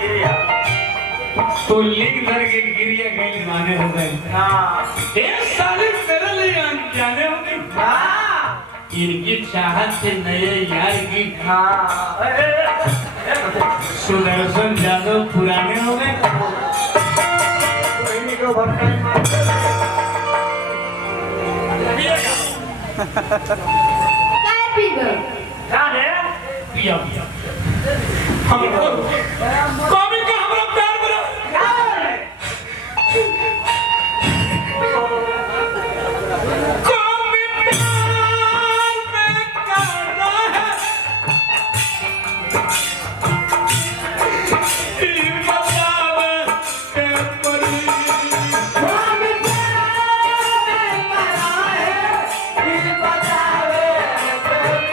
गिरिया तो लिख धर के गिरिया गए माने हो गए। हाँ एक साले मेरे लिए अनजाने हो गई। हाँ इनकी चाहत से नए यार की हाँ सुदर्शन यादव पुराने हो गए। कोई को भटकाई मार काय पीबो क्या है पिया हमको